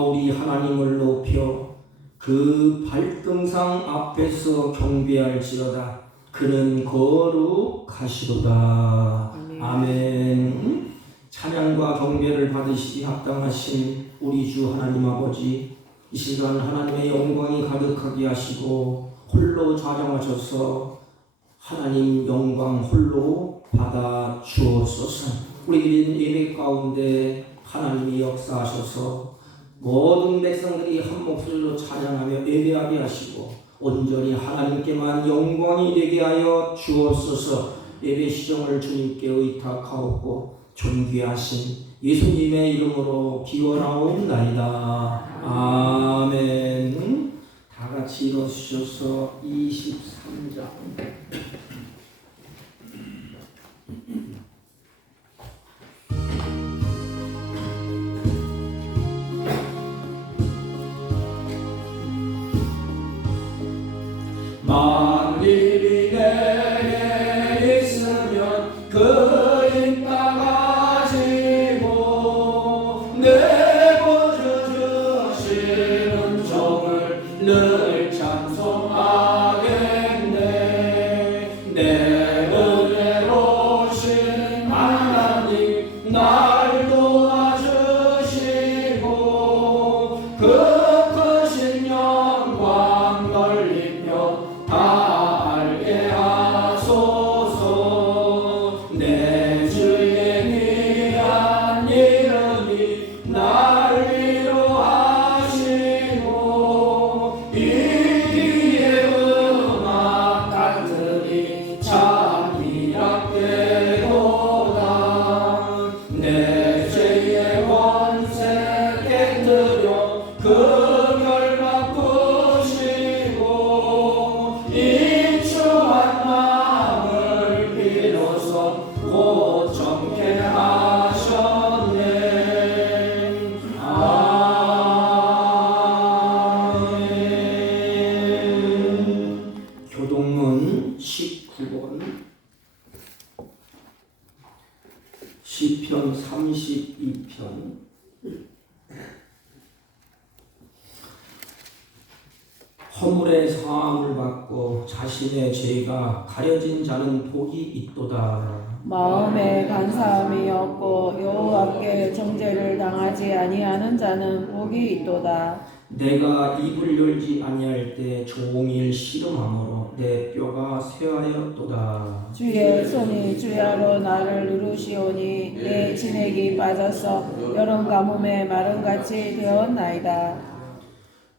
우리 하나님을 높여 그 발등상 앞에서 경배할지어다. 그는 거룩하시도다. 아멘. 찬양과 경배를 받으시기 합당하신 우리 주 하나님 아버지, 이 시간 하나님의 영광이 가득하게 하시고 홀로 좌정하셔서 하나님 영광 홀로 받아 주옵소서. 우리 드린 예배 가운데 하나님이 역사하셔서 모든 백성들이 한 목소리로 찬양하며 예배하게 하시고 온전히 하나님께만 영광이 되게 하여 주옵소서. 예배 시정을 주님께 의탁하옵고 존귀하신 예수님의 이름으로 기원하옵나이다. 아멘. 다 같이 일어서셔서 23장 만일이 내게 있으면 그 힘 다가지고 내버려주시는 종을 늘 찬송하겠네. 내 은혜로우신 하나님 날 도와주시고 그 크신 영광 넓히며 다 알게 하소서. 내 주의 귀한 이름이 날 위로하시고 이 귀의 음악 같으니 참 미약되도다. 내 죄의 권세 깨뜨려 그 결박 부시고 이 추한 마음을 비로소 고정케 하셨네. 아멘. 교동문 19권 시편 32편. 허물의 사함을 받고 자신의 죄가 가려진 자는 복이 있도다. 마음에 간사함이 없고 여호와께 정죄를 당하지 아니하는 자는 복이 있도다. 내가 입을 열지 아니할 때 종일 씨름함으로 내 뼈가 쇠하였도다. 주의 손이 주야로 나를 누르시오니 내 진액이 빠져서 여름 가뭄에 마름같이 되었나이다.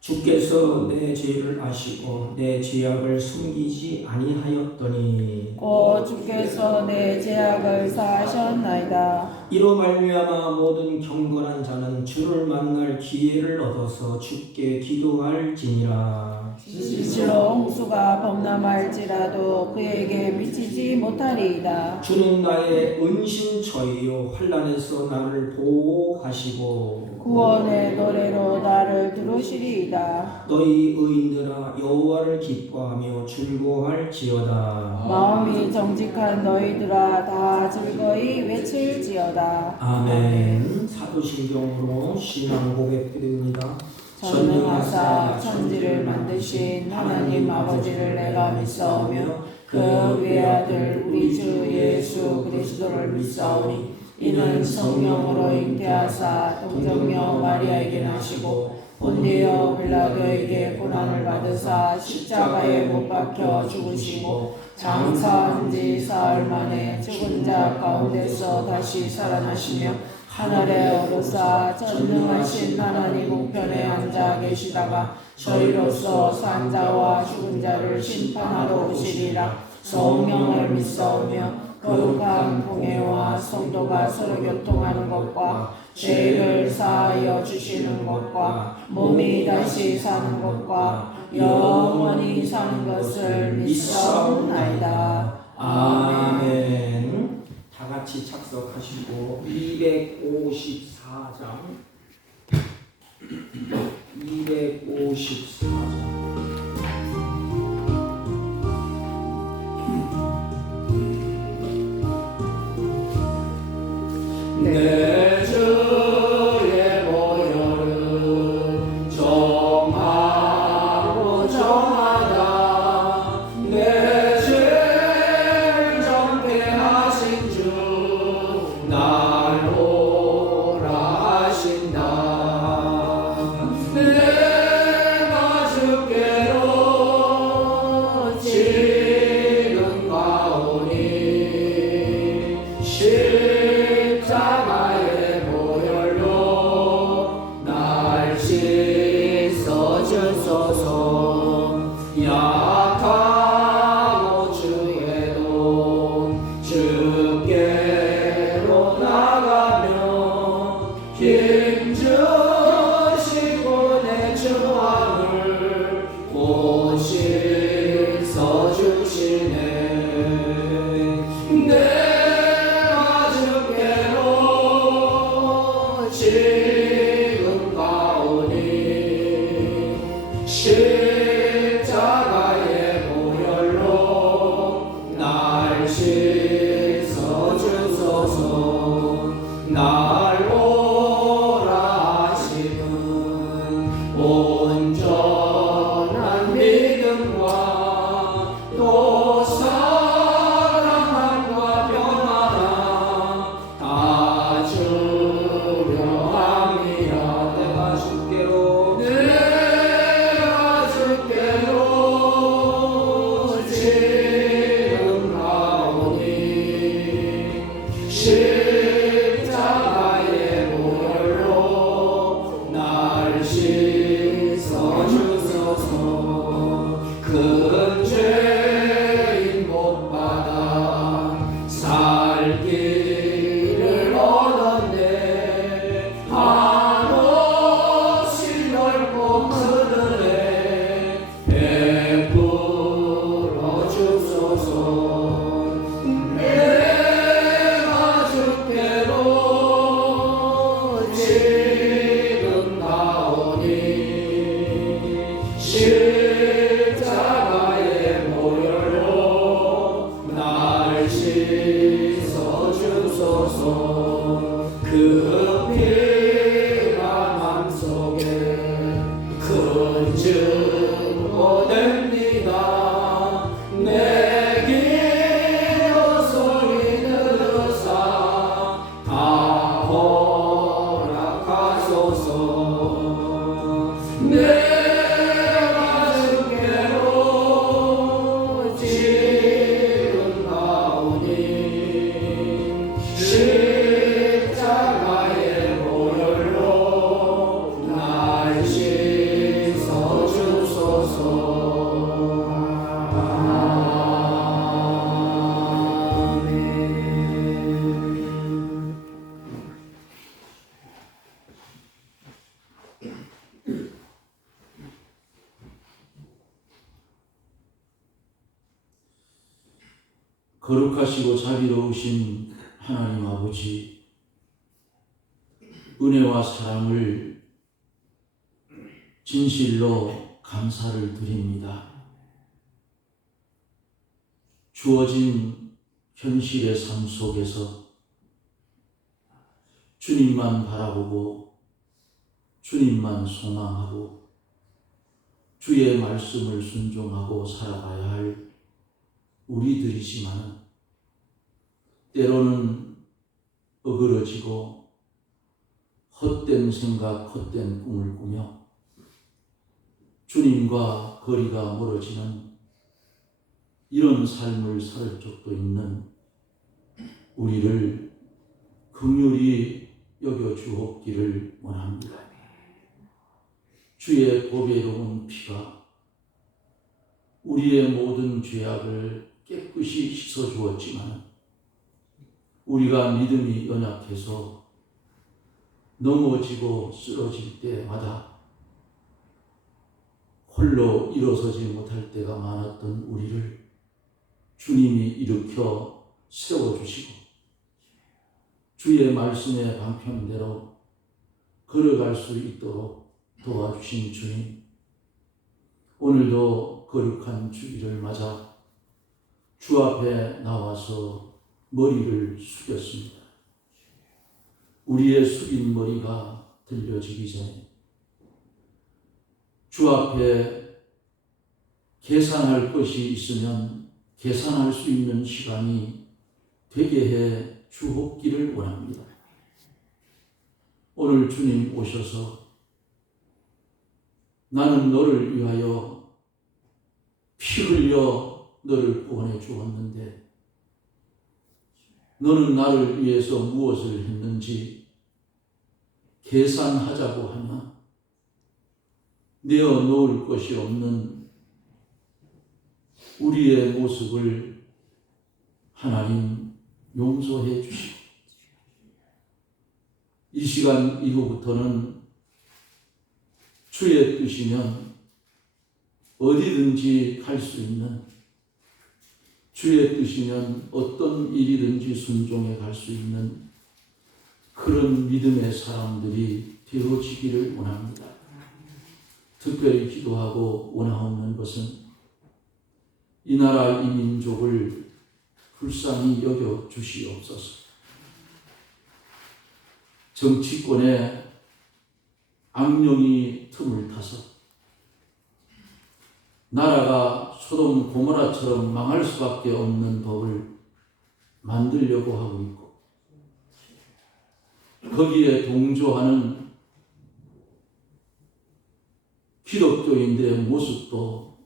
주께서 내 죄를 아시고 내 죄악을 숨기지 아니하였더니 곧 주께서 내 죄악을 사하셨나이다. 이로 말미암아 모든 경건한 자는 주를 만날 기회를 얻어서 주께 기도할지니라. 실로 홍수가 범람할지라도 그에게 미치지 못하리이다. 주는 나의 은신처이요 환난에서 나를 보호하시고 구원의 노래로 나를 들으시리이다. 너희 의인들아 여호와를 기뻐하며 즐거워할지어다. 마음이 정직한 너희들아 다 즐거이 외칠지어다. 아멘. 사도신경으로 신앙 고백드립니다. 전능하사 천지를 만드신 하나님 아버지를 내가 믿사오며 그 외아들 우리 주 예수 그리스도를 믿사오니 이는 성령으로 잉태하사 동정녀 마리아에게 나시고 본디오 빌라도에게 고난을 받으사 십자가에 못 박혀 죽으시고 장사한 지 사흘 만에 죽은 자 가운데서 다시 살아나시며 하늘에 오르사 전능하신 하나님 우편에 앉아 계시다가 저희로서 산 자와 죽은 자를 심판하러 오시리라. 성령을 믿사오며 거룩한 공예와 성도가 서로 교통하는 것과 죄를 사하여 주시는 것과 몸이 다시 사는 것과 영원히 사는 것을 믿사옵나이다. 아멘. 다 같이 착석하시고 254장 254장 내 주의 보혈은 주옵소서. 약하고 주에도 주께로 나가며 힘주시고 내 주함을 곧 씻어주시네. 내가 주께로 지금 가오니 십자가의 보혈로 날 씻어주소서. 날 오라 하시는 온전한 믿음과 또 사랑함과 평안함 다 주려 함이라. 내가 주께로 지금 가오니 십자가의 보혈로 날 씻어주소서. 큰 죄인 못 받아 살 길을 얻었네. 한없이 넓고 그늘에 베풀어 주소서. 내가 주께로 지금 가오니 십자가의 보혈로 날 씻어주소서. 그 피가 맘속에 큰 증거 됩니다. 내 기도 소리 들으사 다 허락하소서. 내가 주께로 지금 가오니 십자가의 보혈로 날 씻어주소서. 아멘. 거룩하시고 자비로우신 하나님 아버지, 은혜와 사랑을 진실로 감사를 드립니다. 주어진 현실의 삶 속에서 주님만 바라보고 주님만 소망하고 주의 말씀을 순종하고 살아가야 할 우리들이지만 때로는 어그러지고 헛된 생각, 헛된 꿈을 꾸며 주님과 거리가 멀어지는 이런 삶을 살 적도 있는 우리를 긍휼히 여겨 주옵기를 원합니다. 주의 보배로운 피가 우리의 모든 죄악을 깨끗이 씻어주었지만 우리가 믿음이 연약해서 넘어지고 쓰러질 때마다 홀로 일어서지 못할 때가 많았던 우리를 주님이 일으켜 세워주시고 주의 말씀의 방편대로 걸어갈 수 있도록 도와주신 주님, 오늘도 거룩한 주일을 맞아 주 앞에 나와서 머리를 숙였습니다. 우리의 숙인 머리가 들려지기 전에 주 앞에 계산할 것이 있으면 계산할 수 있는 시간이 되게 해 주옵기를 원합니다. 오늘 주님 오셔서 나는 너를 위하여 피 흘려 너를 구원해 주었는데 너는 나를 위해서 무엇을 했는지 계산하자고 하면 내어 놓을 것이 없는 우리의 모습을 하나님 용서해 주시고, 이 시간 이후부터는 주의 뜻이면 어디든지 갈 수 있는, 주의 뜻이면 어떤 일이든지 순종해 갈 수 있는 그런 믿음의 사람들이 되어지기를 원합니다. 특별히 기도하고 원하옵는 것은 이 나라 이 민족을 불쌍히 여겨 주시옵소서. 정치권에 악령이 틈을 타서 나라가 소돔 고모라처럼 망할 수밖에 없는 법을 만들려고 하고 있고, 거기에 동조하는 기독교인들의 모습도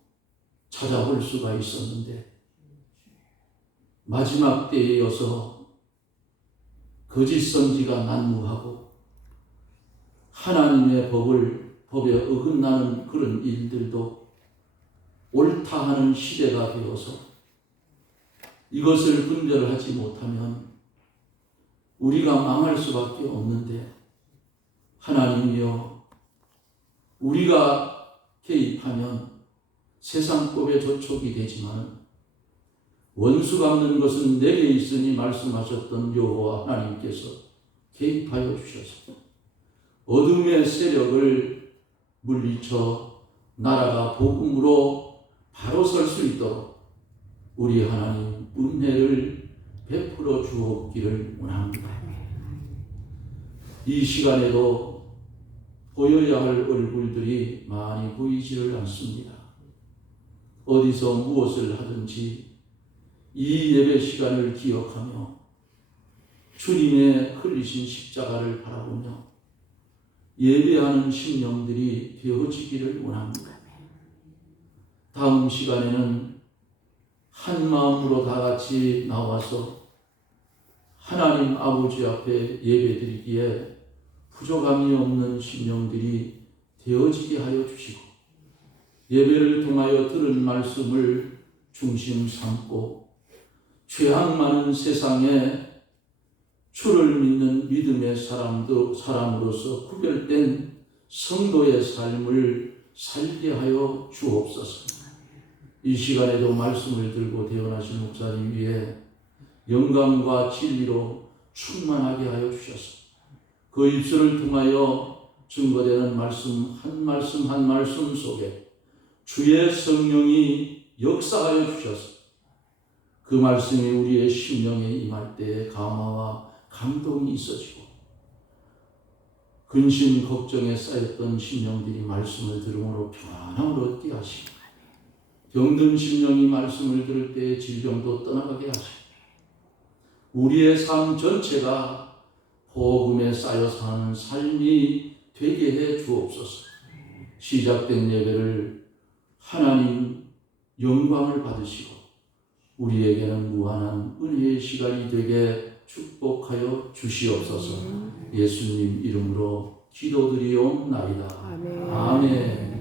찾아볼 수가 있었는데, 마지막 때에 이어서 거짓 선지가 난무하고 하나님의 법에 어긋나는 그런 일들도 옳다 하는 시대가 되어서 이것을 분별하지 못하면 우리가 망할 수밖에 없는데, 하나님이여, 우리가 개입하면 세상법의 조촉이 되지만 원수 갚는 것은 내게 있으니 말씀하셨던 여호와 하나님께서 개입하여 주셔서 어둠의 세력을 물리쳐 나라가 복음으로 바로 설 수 있도록 우리 하나님 은혜를 베풀어 주옵기를 원합니다. 이 시간에도 보여야 할 얼굴들이 많이 보이지를 않습니다. 어디서 무엇을 하든지 이 예배 시간을 기억하며 주님의 흘리신 십자가를 바라보며 예배하는 심령들이 되어지기를 원합니다. 다음 시간에는 한 마음으로 다 같이 나와서 하나님 아버지 앞에 예배드리기에 부족함이 없는 심령들이 되어지게 하여 주시고, 예배를 통하여 들은 말씀을 중심 삼고 죄악 많은 세상에 주를 믿는 믿음의 사람으로서 구별된 성도의 삶을 살게 하여 주옵소서. 이 시간에도 말씀을 들고 대언하신 목사님 위에 영감과 진리로 충만하게 하여 주셔서 그 입술을 통하여 증거되는 말씀 한 말씀 속에 주의 성령이 역사하여 주셔서 그 말씀이 우리의 심령에 임할 때에 감화와 감동이 있어지고, 근심 걱정에 쌓였던 심령들이 말씀을 들음으로 평안함을 얻게 하시고, 병든 심령이 말씀을 들을 때에 질병도 떠나가게 하시고, 우리의 삶 전체가 복음에 쌓여 사는 삶이 되게 해 주옵소서. 시작된 예배를 하나님 영광을 받으시고 우리에게는 무한한 은혜의 시간이 되게 축복하여 주시옵소서. 예수님 이름으로 기도드리옵나이다. 아멘. 아멘.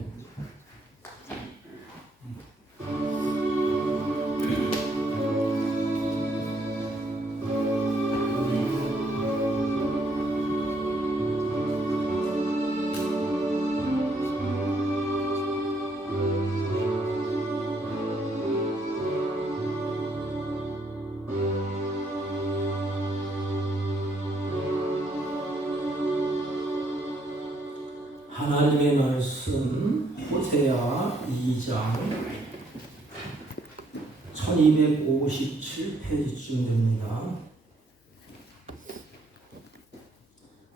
하나님의 말씀 호세아 2장 1257페이지쯤 됩니다.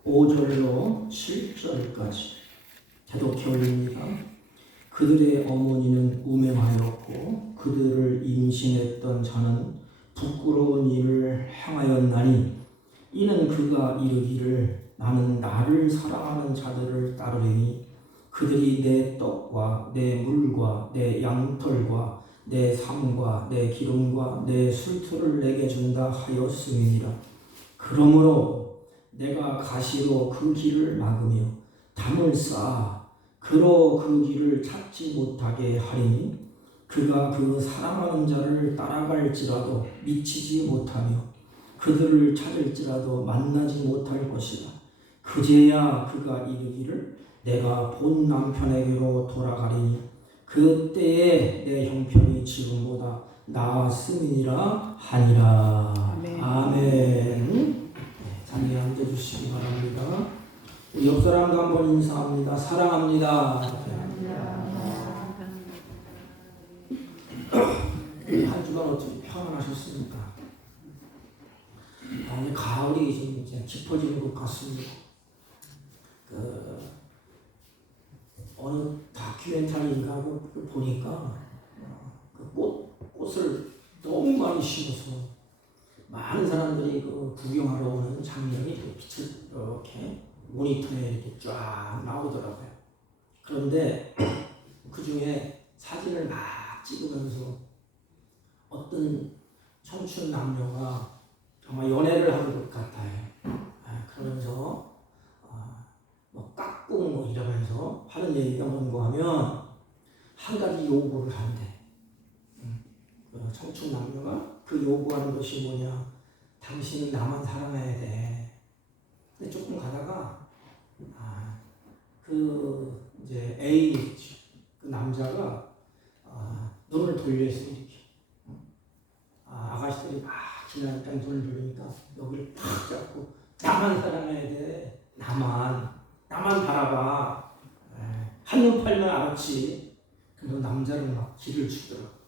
5절로 7절까지 대독해 올립니다. 그들의 어머니는 우매하였고 그들을 임신했던 자는 부끄러운 일을 행하였나니 이는 그가 이르기를 나는 나를 사랑하는 자들을 따르리니 그들이 내 떡과 내 물과 내 양털과 내 삶과 내 기름과 내 술틀을 내게 준다 하였음이니라. 그러므로 내가 가시로 그 길을 막으며 담을 쌓아 그 그러 그 길을 찾지 못하게 하리니 그가 그 사랑하는 자를 따라갈지라도 미치지 못하며 그들을 찾을지라도 만나지 못할 것이다. 그제야 그가 이르기를 내가 본 남편에게로 돌아가리니 그때에 내 형편이 지금보다 나았음이니라 하니라. 아멘. 아멘. 자리에 앉아주시기 바랍니다. 우리 옆 사람과 한번 인사합니다. 사랑합니다. 한 주간 어떻게 평안하셨습니까? 이제 가을이 지금 이제 깊어지는 것 같습니다. 어느 다큐멘터리인가 보니까 꽃을 너무 많이 심어서 많은 사람들이 구경하러 오는 장면이 빛을 이렇게 모니터에 이렇게 쫙 나오더라고요. 그런데 그 중에 사진을 막 찍으면서 어떤 청춘 남녀가 정말 연애를 하는 것 같아요. 그러면서 뭐 깍꿍 뭐 이러면서 하는 얘기가 뭔가 하면 한 가지 요구를 한대. 청춘 남녀가 그 요구하는 것이 뭐냐? 당신은 나만 사랑해야 돼. 근데 조금 가다가 이제 A 그 남자가 눈을 돌려서 이렇게 아가씨들이 막 지나니까 눈을 돌리니까 여기를 탁 잡고 나만 사랑해야 돼. 나만 바라봐. 한눈 팔면 알았지. 그래서 남자를 막 기를 주더라고.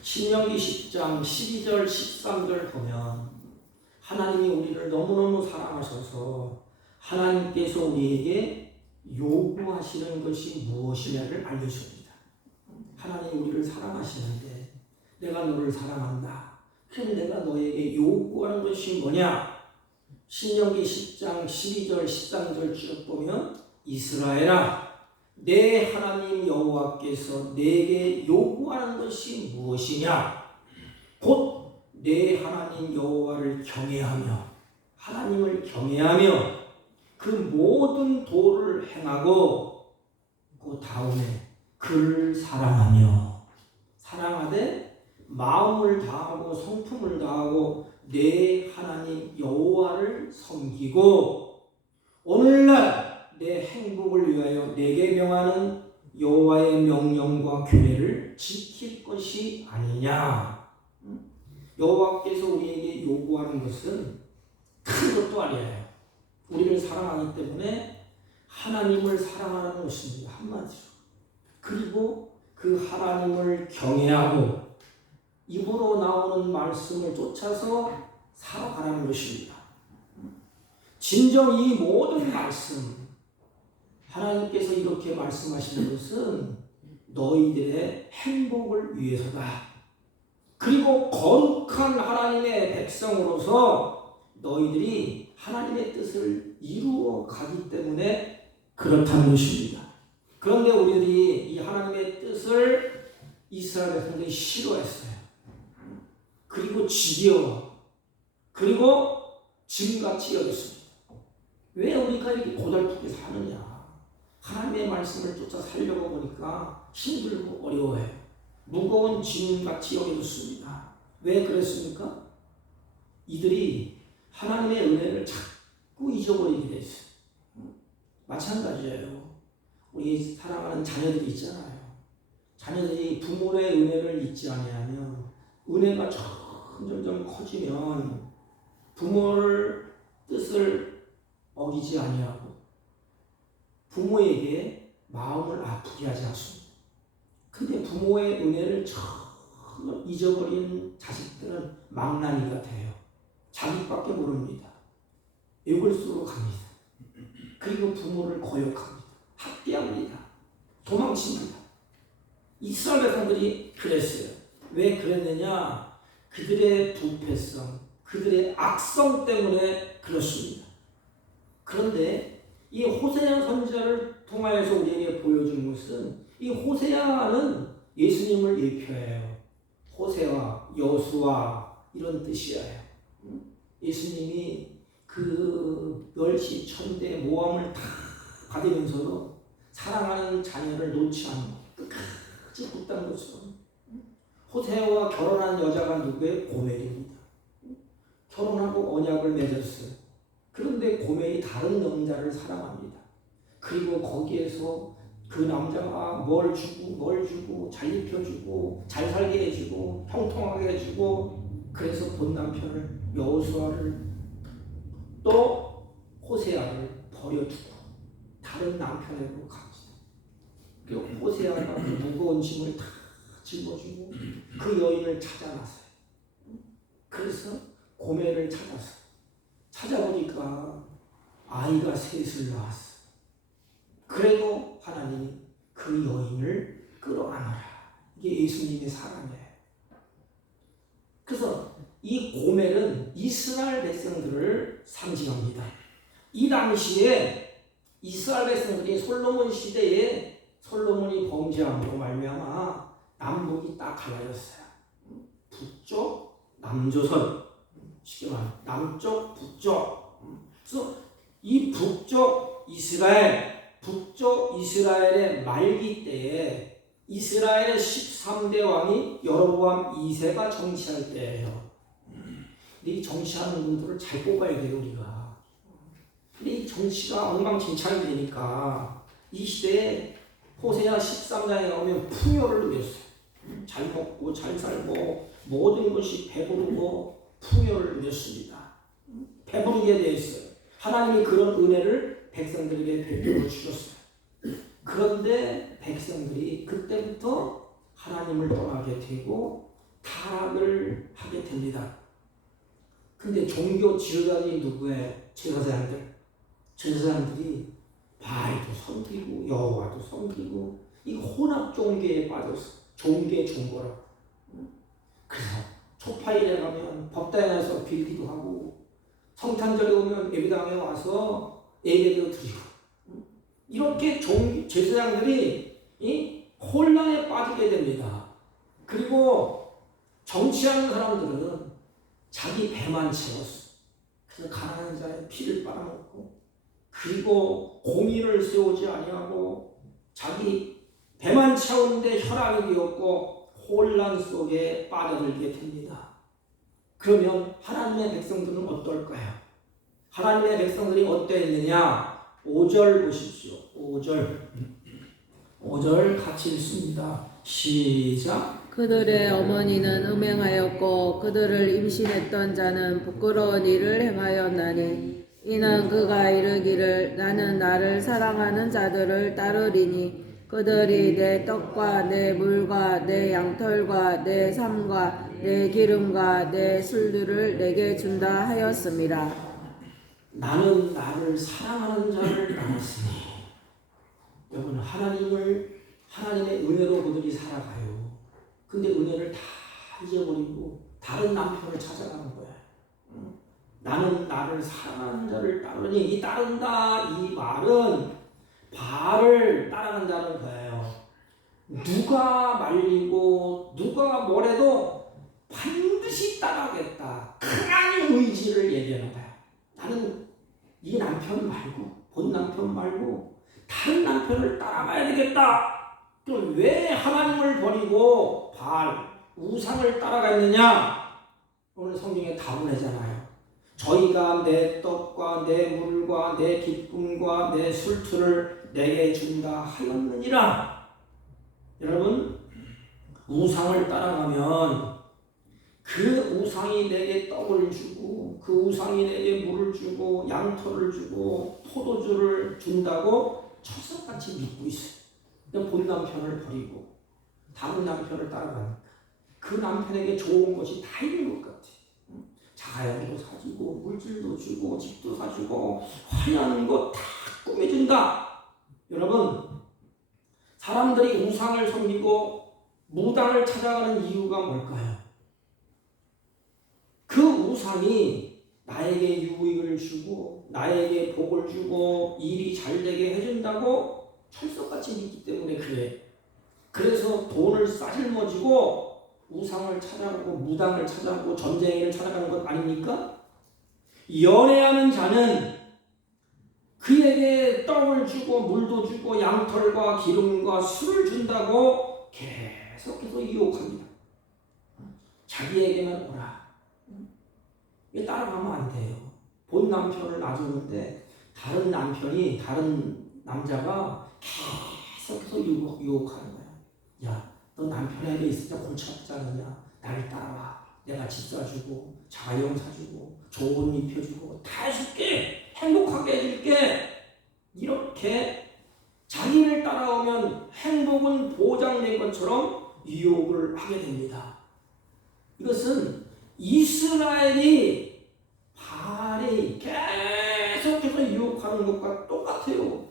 신명기 10장 12절 13절 보면 하나님이 우리를 너무너무 사랑하셔서 하나님께서 우리에게 요구하시는 것이 무엇이냐를 알려줍니다. 하나님 우리를 사랑하시는데 내가 너를 사랑한다. 그럼 내가 너에게 요구하는 것이 뭐냐? 신명기 10장 12절 13절 쭉 보면 이스라엘아 내 하나님 여호와께서 내게 요구하는 것이 무엇이냐? 곧 내 하나님 여호와를 경외하며 하나님을 경외하며 그 모든 도를 행하고 그 다음에 그를 사랑하되 마음을 다하고 성품을 다하고 내 하나님 여호와를 섬기고 오늘날 내 행복을 위하여 내게 명하는 여호와의 명령과 규례를 지킬 것이 아니냐. 여호와께서 우리에게 요구하는 것은 큰 것도 아니에요. 우리를 사랑하기 때문에 하나님을 사랑하는 것입니다. 한마디로. 그리고 그 하나님을 경외하고 입으로 나오는 말씀을 쫓아서 살아가라는 것입니다. 진정 이 모든 말씀 하나님께서 이렇게 말씀하시는 것은 너희들의 행복을 위해서다. 그리고 거룩한 하나님의 백성으로서 너희들이 하나님의 뜻을 이루어 가기 때문에 그렇다는 것입니다. 그런데 우리들이 이 하나님의 뜻을 이스라엘 백성들이 싫어했어요. 그리고 지겨워. 그리고 짐같이 여겼습니다. 왜 우리가 이렇게 고달프게 사느냐? 하나님의 말씀을 쫓아 살려고 보니까 힘들고 어려워요. 무거운 짐같이 여겨졌습니다. 왜 그랬습니까? 이들이 하나님의 은혜를 자꾸 잊어버리게 됐어요. 마찬가지예요. 우리 사랑하는 자녀들이 있잖아요. 자녀들이 부모의 은혜를 잊지 아니하면 은혜가 점점 커지면 부모를 뜻을 어기지 아니하고 부모에게 마음을 아프게 하지 않습니다. 근데 부모의 은혜를 전혀 잊어버린 자식들은 망나니가 돼요. 자기밖에 모릅니다. 욕을수로 갑니다. 그리고 부모를 거역합니다. 학대합니다. 도망칩니다. 이스라엘 백성들이 그랬어요. 왜 그랬느냐? 그들의 부패성, 그들의 악성 때문에 그렇습니다. 그런데 이 호세아 선지자를 통하여서 우리에게 보여준 것은 이 호세아는 예수님을 예표해요. 호세아, 여수아 이런 뜻이에요. 예수님이 그 멸시, 천대, 모함을 다 받으면서도 사랑하는 자녀를 놓지 않고 끝까지 붙다는 것처럼 호세아와 결혼한 여자가 누구예요? 고멜입니다. 결혼하고 언약을 맺었어요. 그런데 고멜이 다른 남자를 사랑합니다. 그리고 거기에서 그 남자가 뭘 주고 잘 입혀주고 잘 살게 해주고 형통하게 해주고 그래서 본 남편을 여호수아를 또 호세아를 버려두고 다른 남편으로 갑니다. 그리고 호세아가 그 무거운 짐을 다 짊어지고 그 여인을 찾아갔어요. 그래서 고멜을 찾아보니까 아이가 셋을 낳았어. 그래도 하나님이 그 여인을 끌어안아라. 이게 예수님의 사랑이에요. 그래서 이 고멜은 이스라엘 백성들을 상징합니다. 이 당시에 이스라엘 백성들이 솔로몬 시대에 솔로몬이 범죄함으로 말미암아 남북이 딱 갈라졌어요. 북쪽, 남조선, 쉽게 말하면 남쪽, 북쪽. 그래서 이 북쪽 이스라엘의 말기 때에 이스라엘의 13대 왕이 여로보암 2세가 정치할 때예요. 근데 이 정치하는 분들을 잘 뽑아야 돼요, 우리가. 근데 이 정치가 엉망진창이 되니까 이 시대에 호세아 13장에 나오면 풍요를 누렸어요. 잘 먹고 잘 살고 모든 것이 배부르고 풍요를 누렸습니다. 배부르게 되어 있어요. 하나님이 그런 은혜를 백성들에게 베풀어 주셨어요. 그런데 백성들이 그때부터 하나님을 떠나게 되고 타락을 하게 됩니다. 근데 종교 지도자들이 누구예요? 제사장들이 바알도 섬기고 여호와도 섬기고 이 혼합 종교에 빠졌어. 종교라고. 그래서 초파일에 가면 법당에 가서 빌기도 하고 성탄절에 오면 예배당에 와서 예배도 드리고 이렇게 제사장들이 이 혼란에 빠지게 됩니다. 그리고 정치하는 사람들은 자기 배만 채웠어. 그래서 가난한 자의 피를 빨아먹고 그리고 공의를 세우지 아니하고 자기 배만 채우는데 혈안이 되었고 혼란 속에 빠져들게 됩니다. 그러면 하나님의 백성들은 어떨까요? 하나님의 백성들이 어땠느냐? 5절 보십시오. 5절 같이 읽습니다. 시작. 그들의 어머니는 음행하였고 그들을 임신했던 자는 부끄러운 일을 행하였나니 이는 그가 이르기를 나는 나를 사랑하는 자들을 따르리니 그들이 내 떡과 내 물과 내 양털과 내 삶과 내 기름과 내 술들을 내게 준다 하였습니다. 나는 나를 사랑하는 자를 따랐으니 여러분 하나님의 은혜로 그들이 살아가요. 근데 은혜를 다 잊어버리고 다른 남편을 찾아가는 거야. 나는 나를 사랑하는 자를 따르니 이 따른다 이 말은 바알을 따라간다는 거예요. 누가 말리고 누가 뭐래도 반드시 따라가겠다. 강한 의지를 얘기하는 거야. 나는 이 남편 말고 본 남편 말고 다른 남편을 따라가야 되겠다. 그럼 왜 하나님을 버리고 바알 우상을 따라갔느냐? 오늘 성경에 답을 하잖아요. 저희가 내 떡과 내 물과 내 기쁨과 내 술틀을 내게 준다 하였느니라. 여러분 우상을 따라가면 그 우상이 내게 떡을 주고 그 우상이 내게 물을 주고 양털을 주고 포도주를 준다고 철석같이 믿고 있어요. 본 남편을 버리고 다른 남편을 따라가니까 그 남편에게 좋은 것이 다 있는 것 같아. 자가용도 사주고 물질도 주고 집도 사주고 화려한 것 다 꾸며준다. 여러분 사람들이 우상을 섬기고 무당을 찾아가는 이유가 뭘까요? 그 우상이 나에게 유익을 주고 나에게 복을 주고 일이 잘 되게 해준다고 철석같이 믿기 때문에 그래. 그래서 돈을 싸질머지고 우상을 찾아가고 무당을 찾아가고 전쟁이를 찾아가는 것 아닙니까? 연애하는 자는 그에게 떡을 주고 물도 주고 양털과 기름과 술을 준다고 계속해서 유혹합니다. 자기에게만 오라. 이게 따라가면 안 돼요. 본 남편을 놔주는데 다른 남자가 계속해서 유혹하는 거야. 야, 너 남편에게 있으니까 골치 아프지 않느냐? 나를 따라와. 내가 집 사주고 자영 사주고 좋은 옷 입혀주고 다 해줄게. 행복하게 해줄게. 이렇게 자기를 따라오면 행복은 보장된 것처럼 유혹을 하게 됩니다. 이것은 이스라엘이 바알이 계속해서 유혹하는 것과 똑같아요.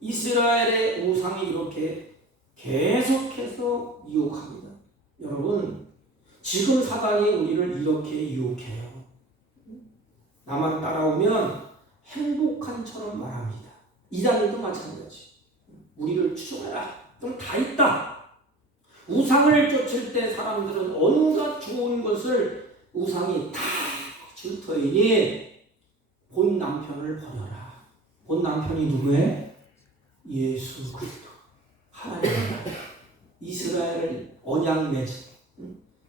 이스라엘의 우상이 이렇게 계속해서 유혹합니다. 여러분, 지금 사단이 우리를 이렇게 유혹해요. 나만 따라오면 행복한처럼 말합니다. 이단들도 마찬가지. 우리를 추종해라. 그럼 다 있다. 우상을 쫓을 때 사람들은 온갖 좋은 것을 우상이 다 줄 터이니 본 남편을 버려라. 본 남편이 누구예요? 예수 그리스도. 하나님입니다. 이스라엘을 언약 맺은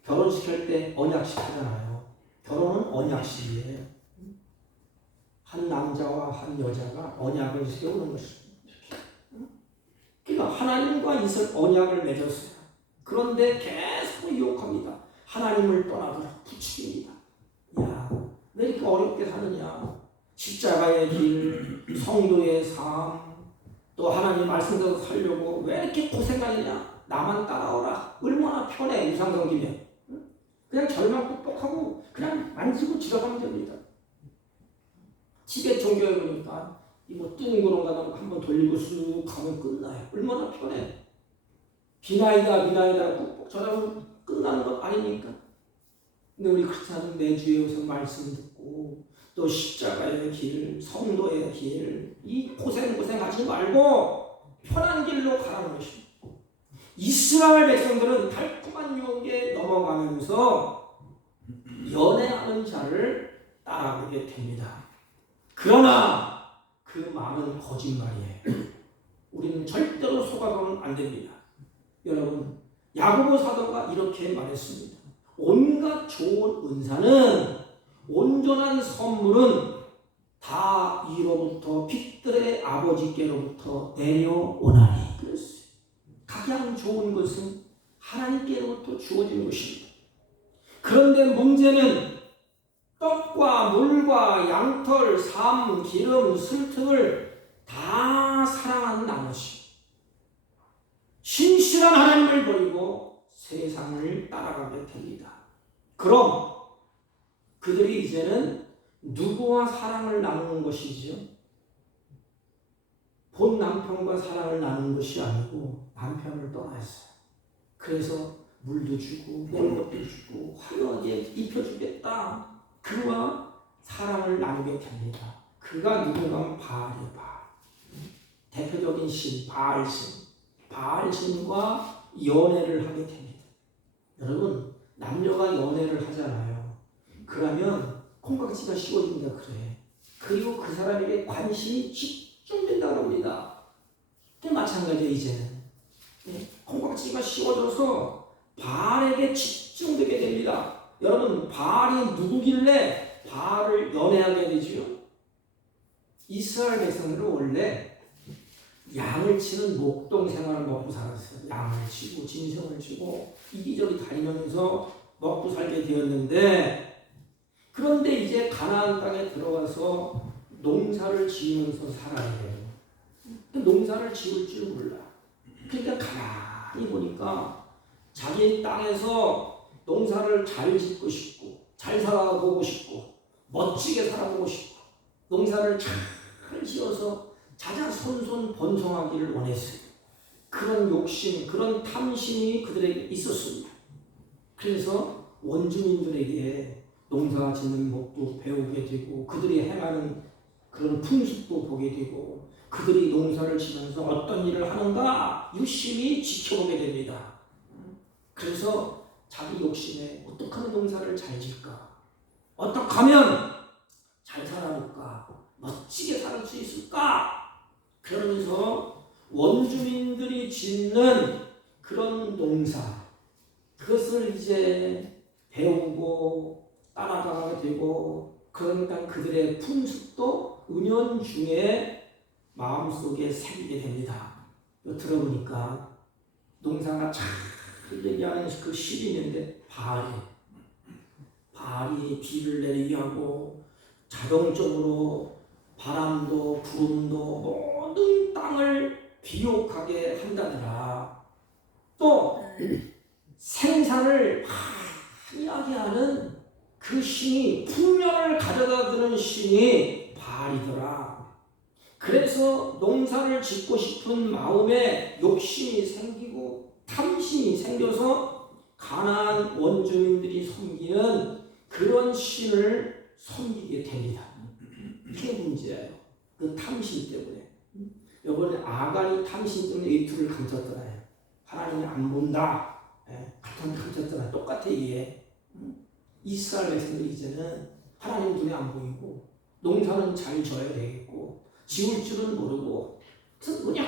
결혼시킬 때 언약식하잖아요. 결혼은 언약식이에요. 한 남자와 한 여자가 언약을 세우는 것입니다. 그러니까 하나님과 언약을 맺었어요. 그런데 계속 유혹합니다. 하나님을 떠나더라. 부추깁니다. 야, 왜 이렇게 어렵게 사느냐? 십자가의 길, 성도의 삶, 또 하나님 말씀대로 살려고 왜 이렇게 고생하느냐? 나만 따라오라. 얼마나 편해, 우상 섬기면. 그냥 절만 뻑뻑하고 그냥 만지고 지나가면 됩니다. 집에 종교에 보니까 이뭐 뚱그런 거 한번 돌리고 쑥 가면 끝나요. 얼마나 편해. 비나이다 꾹꾹 전하면 끝나는 것 아닙니까? 근데 우리 크리스찬은 매주에 우선 말씀 듣고 또 십자가의 길, 성도의 길, 이 고생하지 말고 편한 길로 가라는 것입니다. 이스라엘 백성들은 달콤한 유혹에 넘어가면서 연애하는 자를 따라가게 됩니다. 그러나 그 말은 거짓말이에요. 우리는 절대로 속아서는 안 됩니다. 여러분, 야고보 사도가 이렇게 말했습니다. 온갖 좋은 은사는, 온전한 선물은 다 이로부터 빛들의 아버지께로부터 내려오나니 그랬어요. 가장 좋은 것은 하나님께로부터 주어진 것입니다. 그런데 문제는 떡과 물과 양털, 삶, 기름, 술 등을 다 사랑하는 나머지 신실한 하나님을 버리고 세상을 따라가게 됩니다. 그럼 그들이 이제는 누구와 사랑을 나누는 것이지요? 본 남편과 사랑을 나누는 것이 아니고 남편을 떠났어요. 그래서 물도 주고 먹을 것도 주고 화려하게 입혀주겠다. 그와 사랑을 나누게 됩니다. 그가 누군가 하면 바알이에요. 바알. 대표적인 신, 바알신. 바알신과 연애를 하게 됩니다. 여러분, 남녀가 연애를 하잖아요. 그러면 콩깍지가 씌워진다 그래. 그리고 그 사람에게 관심이 집중된다고 합니다. 마찬가지예요. 이제는 콩깍지가 씌워져서 바알에게 집중되게 됩니다. 여러분, 바알이 누구길래 바알을 연애하게 되지요? 이스라엘 백성들은 원래 양을 치는 목동 생활을 먹고 살았어요. 양을 치고 짐승을 치고 이리저리 다니면서 먹고 살게 되었는데, 그런데 이제 가나안 땅에 들어가서 농사를 지으면서 살아야 돼요. 농사를 지을 줄 몰라. 그러니까 가만히 보니까 자기 땅에서 농사를 잘 짓고 싶고 잘 살아보고 싶고 멋지게 살아보고 싶고 농사를 잘 지어서 자자손손 번성하기를 원했어요. 그런 욕심, 그런 탐심이 그들에게 있었습니다. 그래서 원주민들에게 농사 짓는 법도 배우게 되고 그들이 행하는 그런 풍습도 보게 되고 그들이 농사를 지면서 어떤 일을 하는가 유심히 지켜보게 됩니다. 그래서 자기 욕심에 어떻게 하면 농사를 잘 질까? 어떻게 하면 잘 살아볼까? 멋지게 살 수 있을까? 그러면서 원주민들이 짓는 그런 농사, 그것을 이제 배우고 따라가게 되고, 그러니까 그들의 풍습도 은연중에 마음속에 새기게 됩니다. 들어보니까 농사가 잘 얘기하는 그 시이 있는데, 바알이 비를 내리게 하고 자동적으로 바람도 구름도 모든 땅을 비옥하게 한다더라. 또 생산을 많이 하게 하는 그 신이, 풍년을 가져다 주는 신이 바알이더라. 그래서 농사를 짓고 싶은 마음에 욕심이 생기고 탐심이 생겨서 가나안 원주민들이 섬기는 그런 신을 섬기게 됩니다. 이게 문제예요. 그 탐심 때문에. 이번에 아간이 탐심 때문에 이 둘을 감췄더라요. 하나님이 안 본다. 같은 감췄더라. 똑같아 이게. 이스라엘 백성들이 이제는 하나님 눈에 안 보이고 농사는 잘 져야 되겠고 지울 줄은 모르고 그냥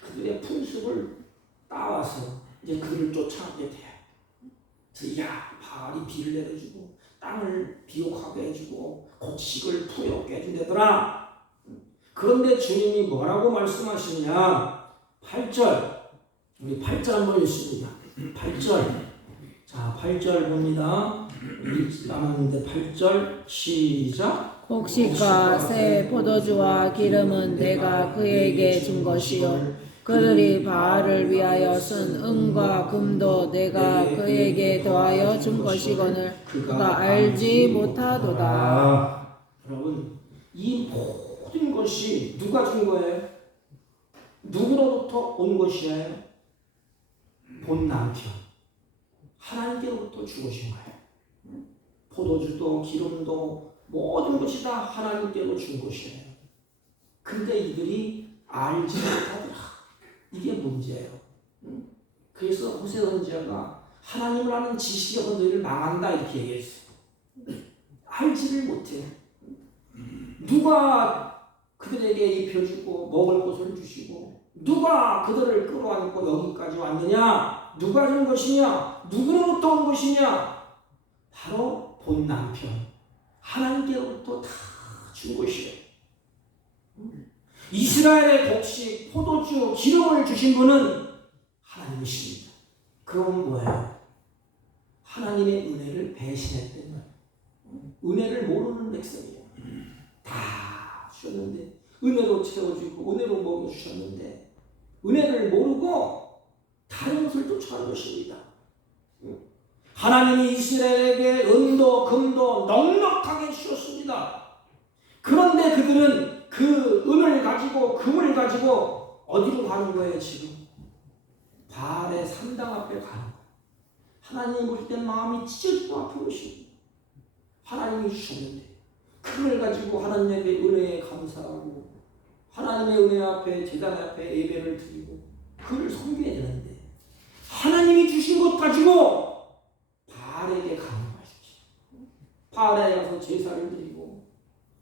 그들의 풍습을 따와서 이제 그를 쫓아가게 돼요. 그래서 바알이 비를 내려주고 땅을 비옥하게 해주고 곡식을 풍요롭게 해준다더라. 그런데 주님이 뭐라고 말씀하시냐? 8절, 우리 8절 한번 읽습니다. 8절. 자, 8절 봅니다. 남았는데 8절 시작. 곡식과 새 포도주와 기름은 내가 그에게 준 것이요 그들이 바알을 위하여 쓴 은과 금도 내가 그에게 더하여 준 것이거늘 그가 알지 못하도다. 여러분, 이 모든 것이 누가 준 거예요? 누구로부터 온 것이에요? 본 남편 하나님께로부터 주어진 거예요. 포도주도 기름도 모든 것이 다 하나님께로 준 것이에요. 근데 이들이 알지 못하더라. 이게 문제예요. 그래서 호세 선지자가 하나님을 아는 지식이 너희를 망한다 이렇게 얘기했어요. 알지를 못해. 누가 그들에게 입혀주고 먹을 것을 주시고 누가 그들을 끌어안고 여기까지 왔느냐? 누가 준 것이냐? 누구로부터 온 것이냐? 바로 본 남편 하나님께로부터 다 준 것이에요. 이스라엘의 곡식, 포도주, 기름을 주신 분은 하나님이십니다. 그럼 뭐예요? 하나님의 은혜를 배신했던 거예요. 은혜를 모르는 백성이에요. 다 주셨는데 은혜로 채워주고 은혜로 먹여주셨는데 은혜를 모르고 다른 것을 쫓아간 것입니다. 하나님이 이스라엘에게 은도 금도 넉넉하게 주셨습니다. 그런데 그들은 그 은을 가지고 금을 가지고 어디로 가는 거예요 지금? 바알의 산당 앞에 가는 거예요. 하나님 볼 때 마음이 찢어지고 아픈 것입니다. 하나님이 주셨는데 그걸 가지고 하나님의 은혜에 감사하고 하나님의 은혜 앞에 제단 앞에 예배를 드리고 그를 섬겨야 되는데 하나님이 주신 것 가지고 바알에게 가는 것이지. 바알에 가서 제사를 드리고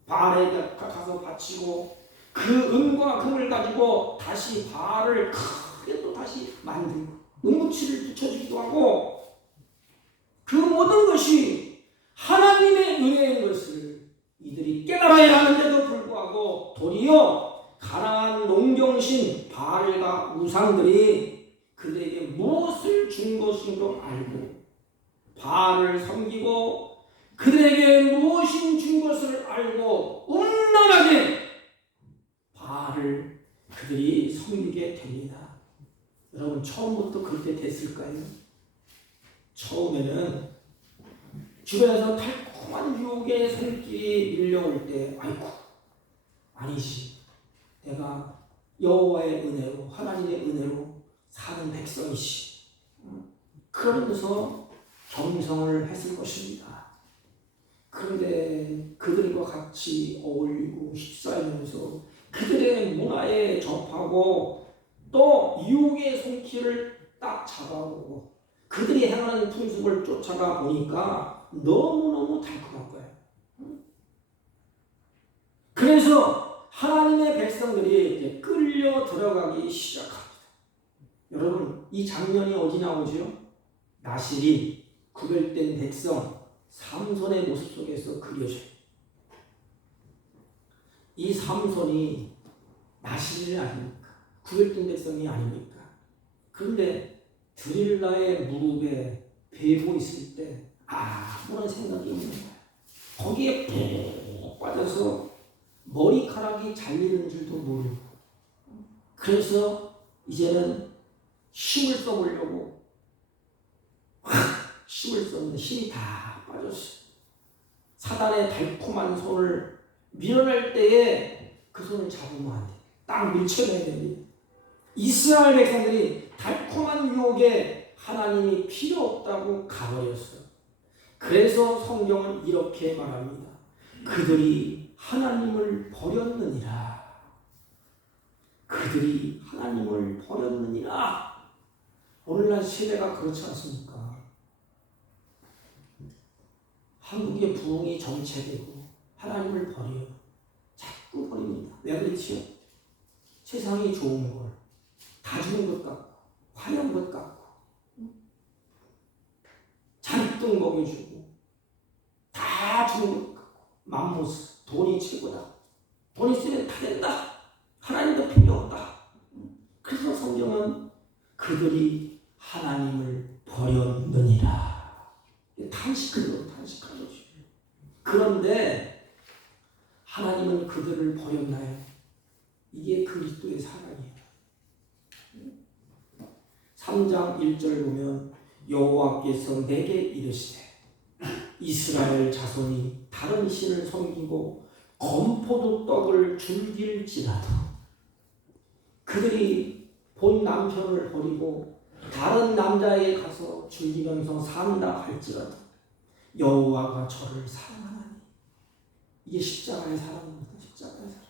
바알에 가서 바치고 그 은과 금을 가지고 다시 바알을 크게 또 다시 만들고 은무치를 붙여주기도 하고 그 모든 것이 하나님의 은혜인 것을 이들이 깨달아야 하는데도 불구하고 도리어 가나안 농경신 바알과 우상들이 그들에게 무엇을 준 것인지도 알고 바알을 섬기고 그들에게 무엇인 준 것을 알고 음란하게 바알을 그들이 섬기게 됩니다. 여러분 처음부터 그렇게 됐을까요? 처음에는 주변에서 달콤한 유혹의 손길이 밀려올 때 아이고 아니지 내가 여호와의 은혜로 하나님의 은혜로 사는 백성이시 그러면서 경성을 했을 것입니다. 그런데 그들과 같이 어울리고 식사하면서 그들의 문화에 접하고 또 유혹의 손길을 딱 잡아오고 그들이 행하는 풍습을 쫓아가 보니까 너무너무 달콤한 거예요. 그래서 하나님의 백성들이 이제 끌려 들어가기 시작합니다. 여러분, 이 장면이 어디 나오죠? 나실인 구별된 백성 삼손의 모습 속에서 그려져요. 이 삼손이 나실인 아닙니까? 구별된 백성이 아닙니까? 그런데 드릴라의 무릎에 베고 있을 때 아무런 생각이 없는 거야. 거기에 푹 빠져서 머리카락이 잘리는 줄도 모르고, 그래서 이제는 힘을 써보려고 힘을 썼는데 힘이 다 빠졌어. 사단의 달콤한 손을 밀어낼 때에 그 손을 잡으면 안 돼. 딱 밀쳐내야 됩니다. 이스라엘 백성들이 달콤한 유혹에 하나님이 필요 없다고 가버렸어요. 그래서 성경은 이렇게 말합니다. 그들이 하나님을 버렸느니라. 그들이 하나님을 버렸느니라. 오늘날 시대가 그렇지 않습니까? 한국의 부흥이 정체되고 하나님을 버려요. 자꾸 버립니다. 왜 그렇지요? 세상이 좋은 걸 다 주는 것 같고 화려한 것 같고 잔뜩 먹여주고 다 주는 것 같고 맘모스, 돈이 최고다. 돈 있으면 다 된다. 하나님도 필요 없다. 그래서 성경은 그들이 하나님을 버렸느니라. 탄식하죠. 그런데 하나님은 그들을 버렸나요? 이게 그리스도의 사랑이에요. 3장 1절 보면 여호와께서 내게 이르시되 이스라엘 자손이 다른 신을 섬기고 건포도 떡을 즐길지라도 그들이 본 남편을 버리고 다른 남자에게 가서 즐기면서 산다 할지라도 여호와가 저를 사랑하나니. 이게 십자가의 사랑입니다. 십자가의 사랑.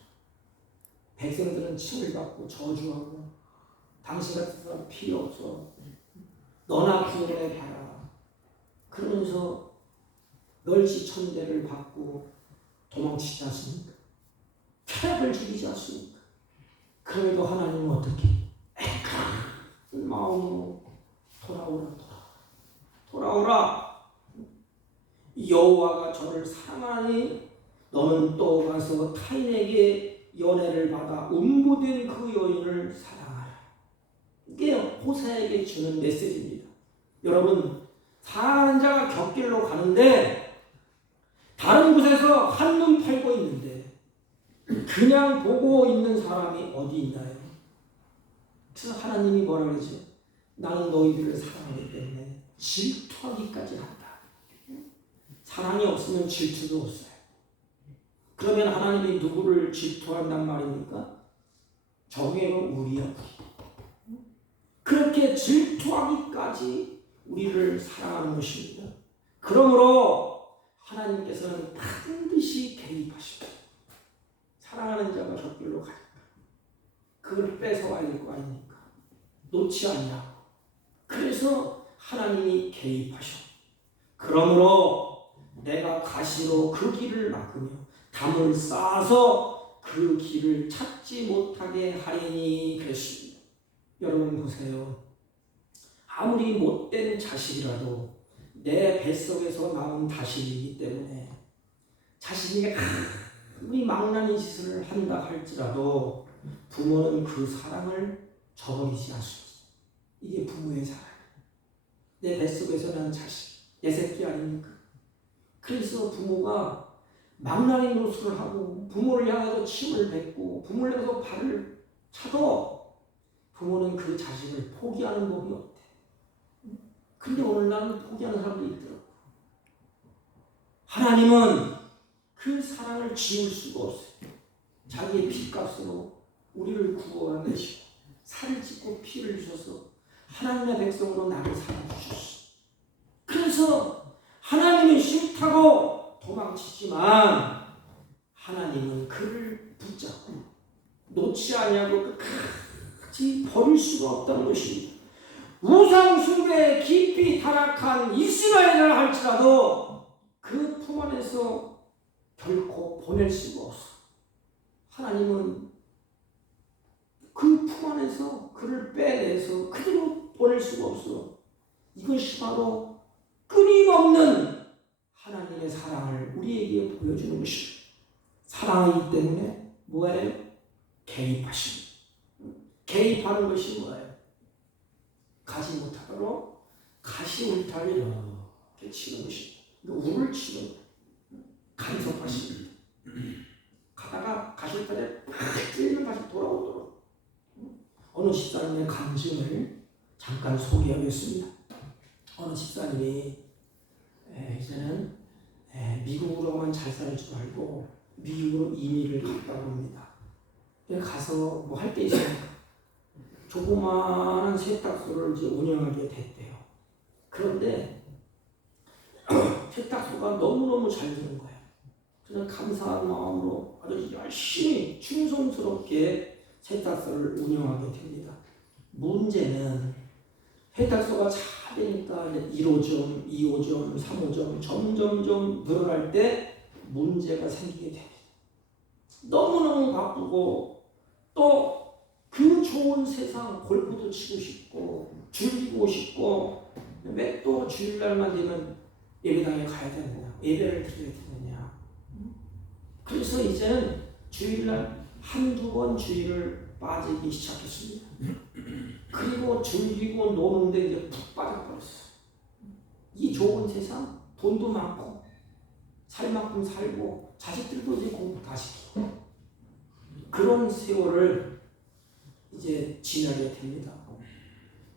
백성들은 침을 받고 저주하고 당신 같은 사람 필요 없어. 너나 구원해 봐라. 그러면서 멸시천대를 받고 도망치지 않습니까? 쾌락을 즐기지 않습니까? 그래도 하나님은 어떻게? 애타는 마음으로 돌아오라. 여호와가 저를 사랑하니 너는 또 가서 타인에게 연애를 받아 음부된 그 여인을 사랑하라. 이게 호세에게 주는 메시지입니다. 여러분, 사랑하는 자가 곁길로 가는데 다른 곳에서 한눈 팔고 있는데 그냥 보고 있는 사람이 어디 있나요? 그래서 하나님이 뭐라 그러죠? 나는 너희들을 사랑하기 때문에 질투하기까지 한다. 사랑이 없으면 질투도 없어요. 그러면 하나님이 누구를 질투한단 말입니까? 정예로 우리야. 그렇게 질투하기까지 우리를 사랑하는 것입니다. 그러므로 하나님께서는 반드시 개입하십니다. 사랑하는 자가 곁길로 가니까 그걸 뺏어와야 될 거 아닙니까? 놓지 않냐고. 그래서 하나님이 개입하셔. 그러므로 내가 가시로 그 길을 막으며 담을 쌓아서 그 길을 찾지 못하게 하리니 그랬습니다. 여러분 보세요. 아무리 못된 자식이라도 내 뱃속에서 나온 자식이기 때문에 자식이 아무리 망나니 짓을 한다 할지라도 부모는 그 사랑을 저버리지 않습니다. 이게 부모의 사랑이에요. 내 뱃속에서 난 자식, 내 새끼 아닙니까? 그래서 부모가 망나니 노릇을 하고 부모를 향해서 침을 뱉고 부모를 향해서 발을 차도 부모는 그 자식을 포기하는 법이 없대. 근데 오늘날은 포기하는 사람들이 있더라고. 하나님은 그 사랑을 지울 수가 없어요. 자기의 피값으로 우리를 구원하시고 살을 찢고 피를 주셔서 하나님의 백성으로 나를 살아주셨어. 그래서 하나님이 싫다고 도망치지만 하나님은 그를 붙잡고 놓지 아니하고 끝까지 버릴 수가 없다는 것입니다. 우상 숭배에 깊이 타락한 이스라엘을 할지라도 그 품 안에서 결코 보낼 수가 없어. 하나님은 그 품 안에서 그를 빼내서 그대로 보낼 수가 없어. 이것이 바로 끊임없는 하나님의 사랑을 우리에게 보여주는 것입니다. 사랑이기 때문에 뭐예요? 개입하십니다. 개입하는 것이 뭐예요? 가지 못하도록 가시울타를 이렇게 치는 것입니다. 우를 치는 거예요. 간섭하십니다. 가다가 가시울타에 팍 찔리면 다시 돌아오도록. 어느 집사님의 간증을 잠깐 소개하겠습니다. 어느 집사님이 이제는 미국으로만 잘 살 줄 알고 미국으로 이민을 갔다고 합니다. 가서 뭐 할 게 있으니까 조그마한 세탁소를 이제 운영하게 됐대요. 그런데 세탁소가 너무너무 잘 되는 거예요. 그냥 감사한 마음으로 아주 열심히 충성스럽게 세탁소를 운영하게 됩니다. 문제는 세탁소가 잘 되니까 1호점, 2호점, 3호점 점점점 늘어날 때 문제가 생기게 됩니다. 너무너무 바쁘고 또 그 좋은 세상 골프도 치고 싶고 즐기고 싶고 왜 또 주일날만 되면 예배당에 가야 되느냐, 예배를 드려야 되느냐. 그래서 이제는 주일날 한두 번 주일을 빠지기 시작했습니다. 그리고 즐기고 노는데 이제 푹 빠져버렸어요. 이 좋은 세상, 돈도 많고 살 만큼 살고 자식들도 이제 공부 다 시키고 그런 세월을 이제 지나게 됩니다.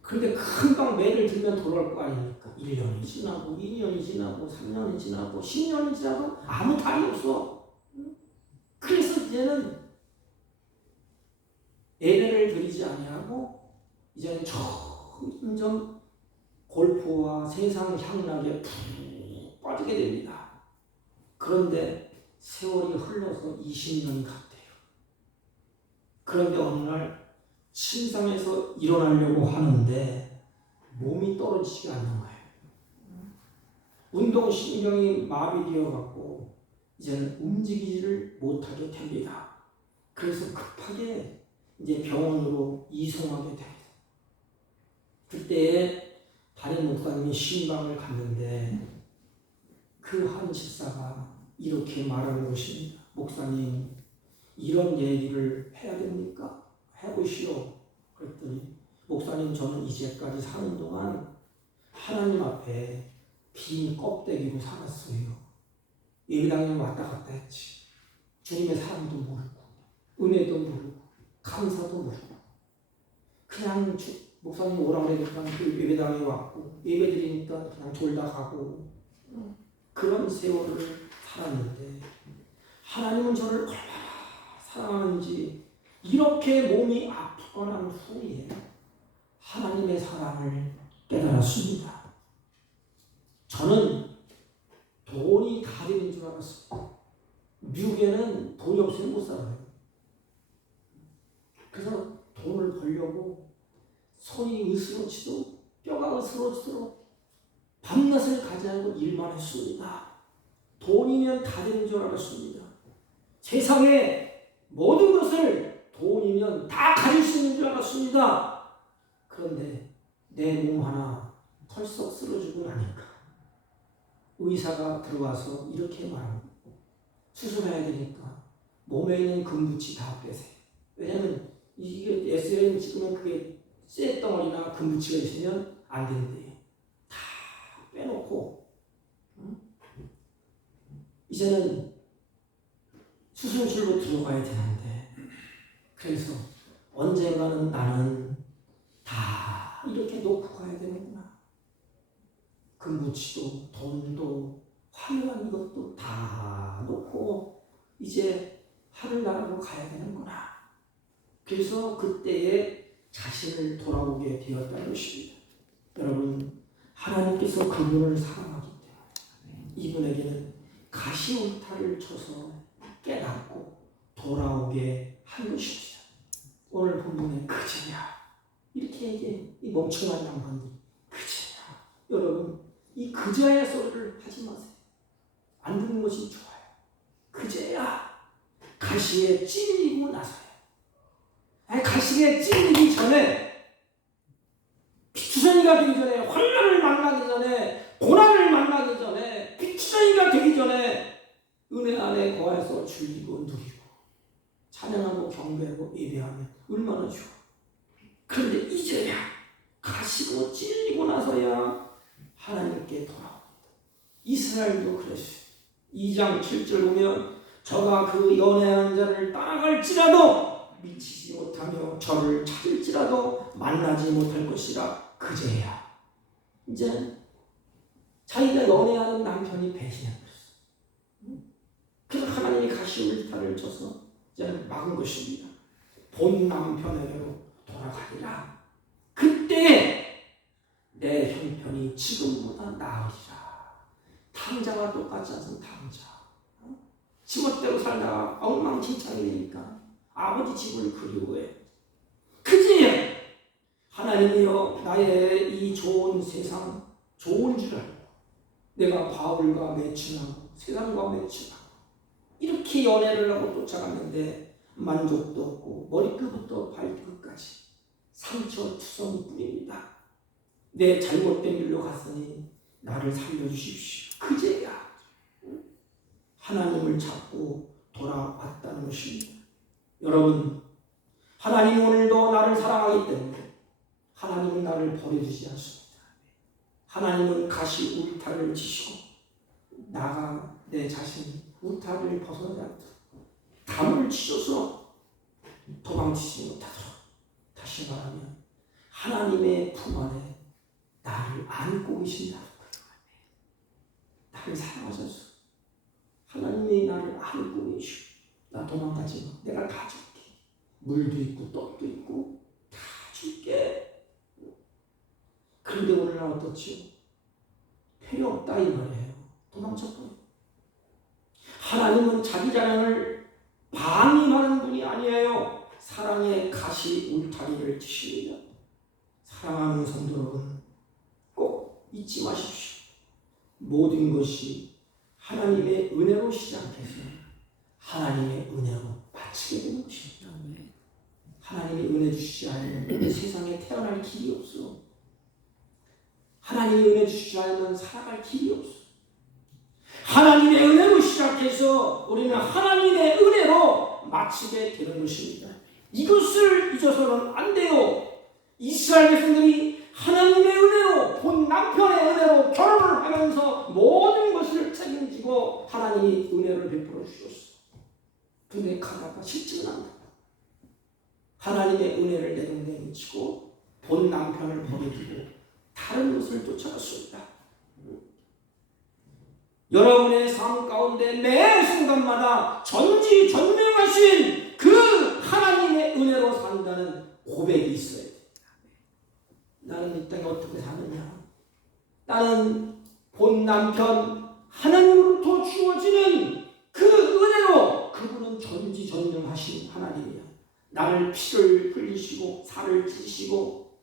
그런데 금방 매를 들면 돌아올 거 아닙니까? 1년이 지나고 2년이 지나고 3년이 지나고 10년이 지나도 아무 탈이 없어. 그래서 이제는 예배를 드리지 아니하고 이제는 점점 골프와 세상 향락에 푹 빠지게 됩니다. 그런데 세월이 흘러서 20년이 갔대요. 그런데 어느 날 침상에서 일어나려고 하는데 몸이 떨어지지가 않는 거예요. 운동신경이 마비되어 갖고 이제는 움직이지를 못하게 됩니다. 그래서 급하게 이제 병원으로 이송하게 됩니다. 그때 담임 목사님이 신방을 갔는데 그 한 집사가 이렇게 말하는 것입니다. 목사님, 이런 얘기를 해야 됩니까? 해보시오. 그랬더니 목사님, 저는 이제까지 사는 동안 하나님 앞에 빈 껍데기로 살았어요. 예배당에 왔다 갔다 했지. 주님의 사랑도 모르고 은혜도 모르고 감사도 모르고 그냥 목사님 오라고 그러니까 그 예배당에 왔고 예배드리니까 그냥 졸다 가고 그런 세월을 살았는데 하나님은 저를 얼마나 사랑하는지 이렇게 몸이 아프고 난 후에 하나님의 사랑을 깨달았습니다. 저는 돈이 다 되는 줄 알았어요. 미국에는 돈이 없으면 못 살아요. 그래서 돈을 벌려고 손이 으스러지도 뼈가 으스러지도록 밤낮을 가지 않고 일만 했습니다. 돈이면 다 되는 줄 알았습니다. 세상의 모든 것을 돈이면 다 가질 수 있는 줄 알았습니다. 그런데 내 몸 하나 털썩 쓰러지고 나니까 의사가 들어와서 이렇게 말합니다. 수술해야 되니까 몸에 있는 금붙이 다 빼세요. 왜냐하면 이게 엑스레이 찍으면 그게 쇠덩어리나 금붙이가 있으면 안 되는데 다 빼놓고 이제는 수술실로 들어가야 되는데 그래서 언젠가는 나는 다 이렇게 놓고 가야 되는구나. 금붙이도 돈도 화려한 이것도 다 놓고 이제 하늘나라로 가야 되는구나. 그래서 그때에 자신을 돌아보게 되었다는 것입니다. 여러분, 하나님께서 그분을 사랑하기 때문에 이분에게는 가시울타를 쳐서 깨닫고 돌아오게 한 것입니다. 오늘 본문에 그제야 이렇게 얘기해. 이 멍청한 양반들이 그제야. 여러분, 이 그제야 소리를 하지 마세요. 안 듣는 것이 좋아요. 그제야 가시에 찔리고 나서야. 가시에 찔리기 전에, 피투성이가 되기 전에, 환난을 만나기 전에, 고난을 만나기 전에, 피투성이가 되기 전에 은혜 안에 거해서 즐기고 누리고 찬양하고 경배하고 예배하면 얼마나 좋아. 그런데 이제야 가시고 찔리고 나서야 하나님께 돌아옵니다. 이스라엘도 그랬어요. 2장 7절 보면 저가 그 연애하는 자를 따라갈지라도 미치지 못하며 저를 찾을지라도 만나지 못할 것이라. 그제야 이제 자기가 연애하는 남편이 배신해버렸어. 그래서 하나님이 가시 울타를 쳐서 이제 막은 것입니다. 본 남편에게로 돌아가리라. 그때 내 형편이 지금보다 나으리라. 탕자와 똑같지 않습니까? 탕자. 지멋대로 살다가 엉망진창이니까 아버지 집을 그리워해. 그지? 하나님이여 나의 이 좋은 세상 좋은 줄 알고 내가 바울과 매춘하고 세상과 매춘하고 이렇게 연애를 하고 쫓아갔는데 만족도 없고 머리끝부터 발끝까지 상처투성뿐입니다. 내 잘못된 길로 갔으니 나를 살려주십시오. 그제야 하나님을 찾고 돌아왔다는 것입니다. 여러분, 하나님 오늘도 나를 사랑하기 때문에 하나님은 나를 버려두지 않습니다. 하나님은 가시 울타를 치시고 나가 내 자신이 울타를 벗어나지 않도록 담을 치셔서 도망치지 못하도록, 다시 말하면 하나님의 품 안에 나를 안고 계신다는 거예요. 나를 사랑하셔서 하나님이 나를 안고 계시고 나 도망가지 마. 내가 다 줄게. 물도 있고 떡도 있고 다 줄게. 그런데 오늘 날 어떻지요? 필요 없다 이 말이에요. 도망쳤고 하나님은 자기 자랑을 방임하는 분이 아니에요. 사랑의 가시 울타리를 치십니다. 사랑하는 성도 여러분, 꼭 잊지 마십시오. 모든 것이 하나님의 은혜로 시작해서 하나님의 은혜로 마치게 되는 것입니다. 하나님이 은혜 주시지 않으면 세상에 태어날 길이 없어. 하나님이 은혜 주시지 않으면 살아갈 길이 없어. 하나님의 은혜로 시작해서 우리는 하나님의 은혜로 마치게 되는 것입니다. 이것을 잊어서는 안 돼요. 이스라엘 백성들이 하나님의 은혜로, 본 남편의 은혜로 결혼을 하면서 모든 것을 책임지고 하나님이 은혜를 베풀어 주셨어. 근데 가다가 실증은 안 나. 하나님의 은혜를 내동댕이치고 본 남편을 버리고 다른 것을 쫓아갔습니다. 여러분의 삶 가운데 매 순간마다 전지전능하신 그 하나님의 은혜로 산다는 고백이 있어야 돼. 나는 이 땅에 어떻게 사느냐? 나는 본 남편 하나님으로부터 주어지는 그 은혜로, 그분은 전지전능하신 하나님이야. 나를 피를 흘리시고 살을 찌시고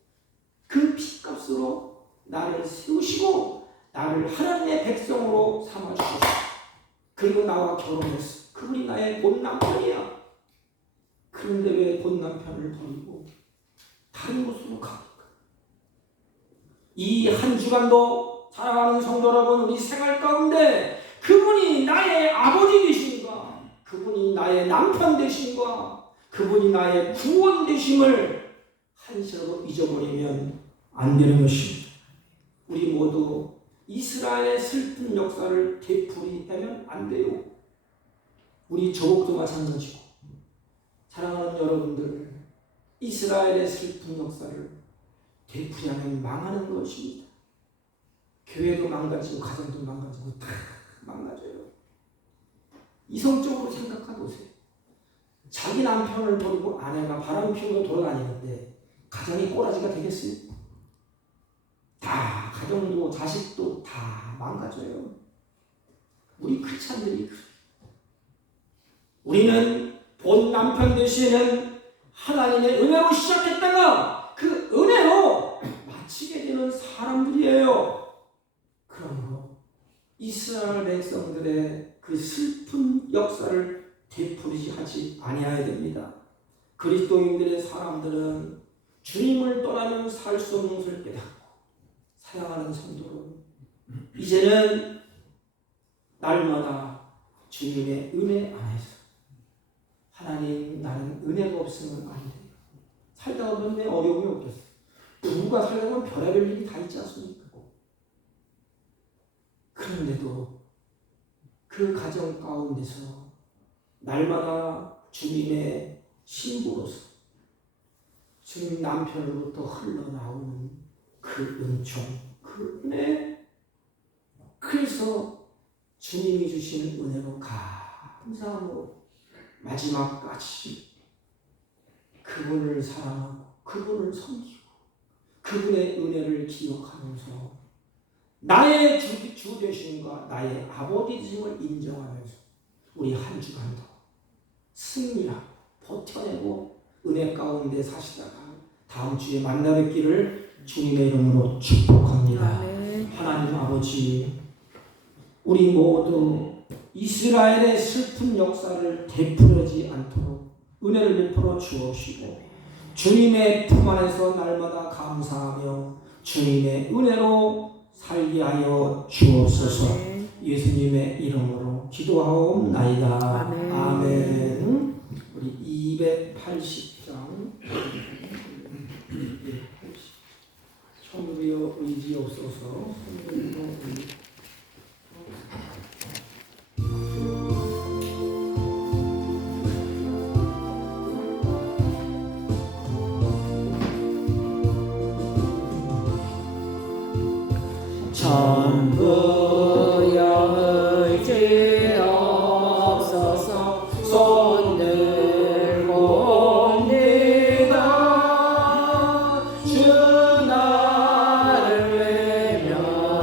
그 피값으로 나를 세우시고 나를 하나님의 백성으로 삼아주셨어. 그리고 나와 결혼했어. 그분이 나의 본 남편이야. 그런데 왜 본 남편을 버리고 다른 곳으로 갑니까? 이 한 주간도 사랑하는 성도 여러분, 우리 생활 가운데 그분이 나의 아버지 되신가, 그분이 나의 남편 되신가, 그분이 나의 구원 되심을 한시라도 잊어버리면 안 되는 것입니다. 우리 모두 이스라엘의 슬픈 역사를 되풀이하면 안 돼요. 우리 저국도 마찬가지고, 사랑하는 여러분들, 이스라엘의 슬픈 역사를 되풀이하면 망하는 것입니다. 교회도 망가지고 가정도 망가지고 다 망가져요. 이성적으로 생각해 보세요. 자기 남편을 버리고 아내가 바람 피우고 돌아다니는데 가정이 꼬라지가 되겠어요? 다 가정도 자식도 다 망가져요. 우리 크리스찬들이 그래요. 우리는 본 남편 되시는 하나님의 은혜로 시작했다가 그 은혜로 마치게 되는 사람들이에요. 그러므로 이스라엘 백성들의 그 슬픈 역사를 되풀이지 하지 아니해야 됩니다. 그리스도인들의 사람들은 주님을 떠나면 살 수 없는 것을 깨닫고 사랑하는 성도로 이제는 날마다 주님의 은혜 안에서 하나님 나는 은혜가 없으면 안 돼요. 살다 보면 왜 어려움이 없겠어요. 누가 살다 보면 별의별 일이 다 있지 않습니까? 그런데도 그 가정 가운데서 날마다 주님의 신부로서 주님 남편으로부터 흘러나오는 그 은총, 그 은혜, 그래서 주님이 주시는 은혜로 감사함으로 마지막까지 그분을 사랑하고 그분을 섬기고 그분의 은혜를 기억하면서 나의 주 되심과 나의 아버지 되심을 인정하면서 우리 한 주간도 승리하고 버텨내고 은혜 가운데 사시다가 다음 주에 만나 뵙기를 주님의 이름으로 축복합니다. 하나님 아버지, 우리 모두 이스라엘의 슬픈 역사를 되풀이하지 않도록 은혜를 베풀어 주옵시고 주님의 품 안에서 날마다 감사하며 주님의 은혜로 살게 하여 주옵소서. 예수님의 이름으로 기도하옵나이다. 아멘. 우리 280장 천부여 의지 없어서 천부여 의지 없어서 손 들고 옵니다. 주 나를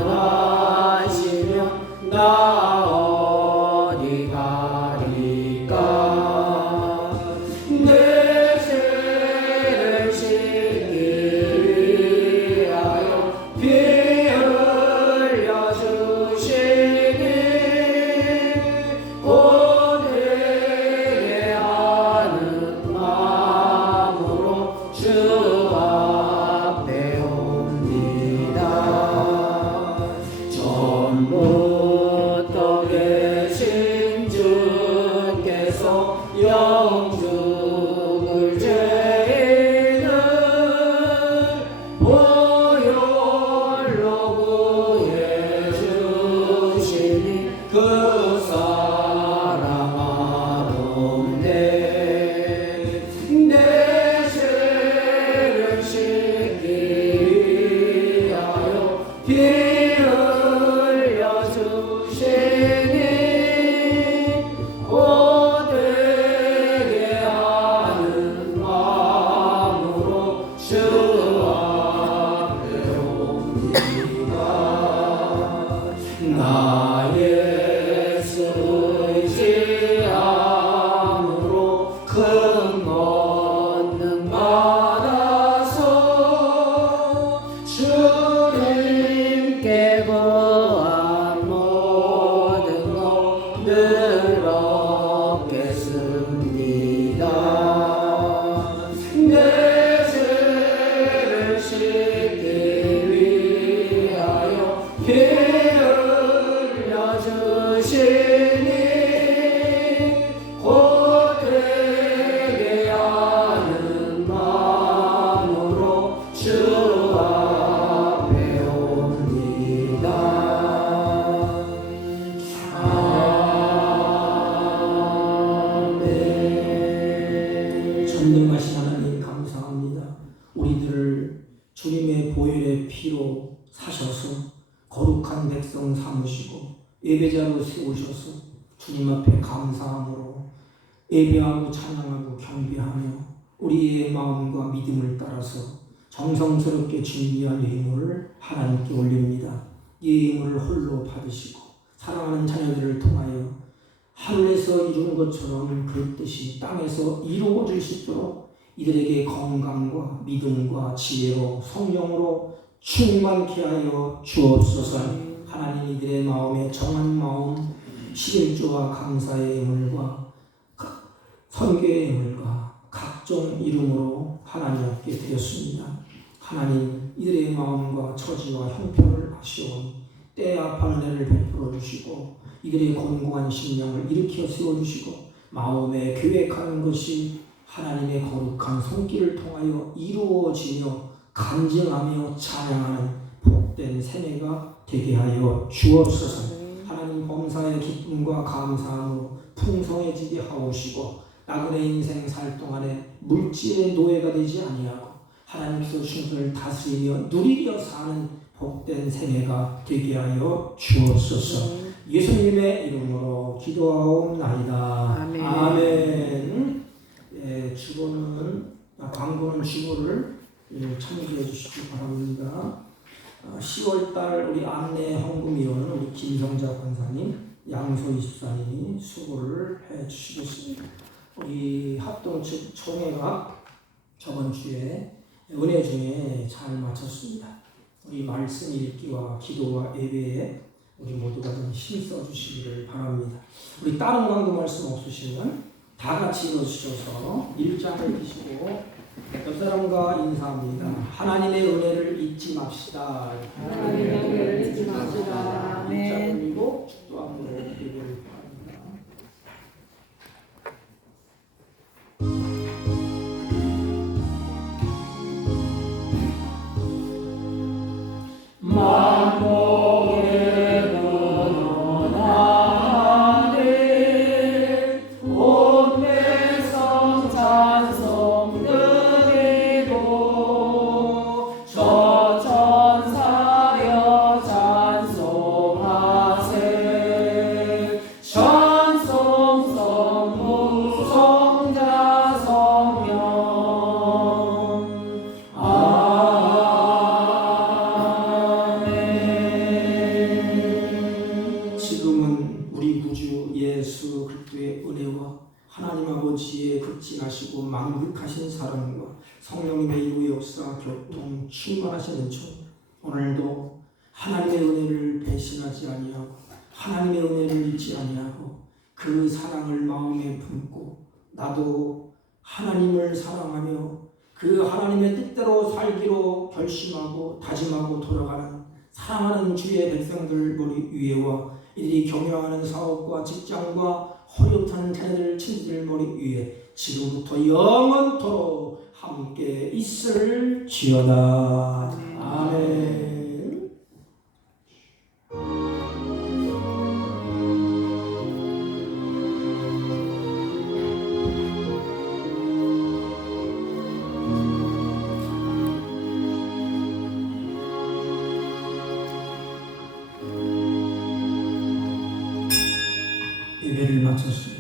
외면하시면 나 어디 가리까. 내 죄를 씻기 위하여 피 흘려주시니 고되게 하는 마음으로 주 앞에 옵니다. 전부터 계신 주께서 영죽을 죄인을 보혈로 구해 주시니 그 사랑하옵네. 내 죄를 씻기 위하여 피 흘려 주시니 고되게 하는 마음으로 주 앞에 옵니다. 나 예수 의지함으로 큰 권능 받아서 주님께 구한 모든 것 늘 얻겠습니다. 내 죄를 씻기 위하여 피 흘려 주시니 고되게 하는 마음으로 주 앞에 옵니다. 아멘. 전능하신 하나님 감사합니다. 우리들을 주님의 보혈의 피로 사셔서 거룩한 백성 삼으시고 예배자로 세우셔서 주님 앞에 감사함으로 예배하고 찬양하고 경배하며 우리의 마음과 믿음을 따라서 정성스럽게 준비한 예물을 하나님께 올립니다. 이 예물을 홀로 받으시고 사랑하는 자녀들을 통하여 하늘에서 이룬 것처럼 그 뜻이 땅에서 이루어질 수 있도록 이들에게 건강과 믿음과 지혜로 성령으로 충만케 하여 주옵소서. 하나님 이들의 마음에 정한 마음 11조와 감사의 예물과 선교의 영을과 각종 이름으로 하나님 앞에 드렸습니다. 하나님 이들의 마음과 처지와 형편을 아시오니 때와 번뇌를 베풀어 주시고 이들의 곤고한 심령을 일으켜 세워주시고 마음에 계획하는 것이 하나님의 거룩한 손길을 통하여 이루어지며 간증하며 찬양하는 복된 생애가 되게 하여 주옵소서. 하나님 범사의 기쁨과 감사함으로 풍성해지게 하옵시고 나그네 인생 살 동안에 물질의 노예가 되지 아니하고 하나님께서 충분을 다스리며 누리며 사는 복된 생애가 되게 하여 주옵소서. 예수님의 이름으로 기도하옵나이다. 아멘. 아멘. 광고는 주보를 참조해 주시기 바랍니다. 10월달 우리 안내 헌금위원은 우리 김성자 권사님, 양소희 집사님이 수고를 해 주시겠습니다. 우리 합동 총회가 저번 주에 은혜 중에 잘 마쳤습니다. 우리 말씀 읽기와 기도와 예배에 우리 모두가 좀 힘써 주시기를 바랍니다. 우리 다른 광고 말씀 없으시면 다 같이 일어서셔서 일장을 드시고 옆 사람과 인사합니다. 하나님의 은혜를 잊지 맙시다. 하나님의 은혜를 잊지 맙시다. 일자 아멘. 돌리고 축도함으로 기도를 바랍니다. 지금은 우리 구주 예수 그리스도의 은혜와 하나님 아버지의 극진하시고 만극하신 사랑과 성령님의 이루의 역사 교통 충만하신 은총 오늘도 하나님의 은혜를 배신하지 아니하고 하나님의 은혜를 잊지 아니하고 그 사랑을 마음에 품고 나도 하나님을 사랑하며 그 하나님의 뜻대로 살기로 결심하고 다짐하고 돌아가는 사랑하는 주의 백성들 머리 위에와 이들이 경영하는 사업과 직장과 허리없는 자녀들 친구들 머리 위에 지금부터 영원토록 함께 있을지어다. 아멘. 예배를 마쳤습니다.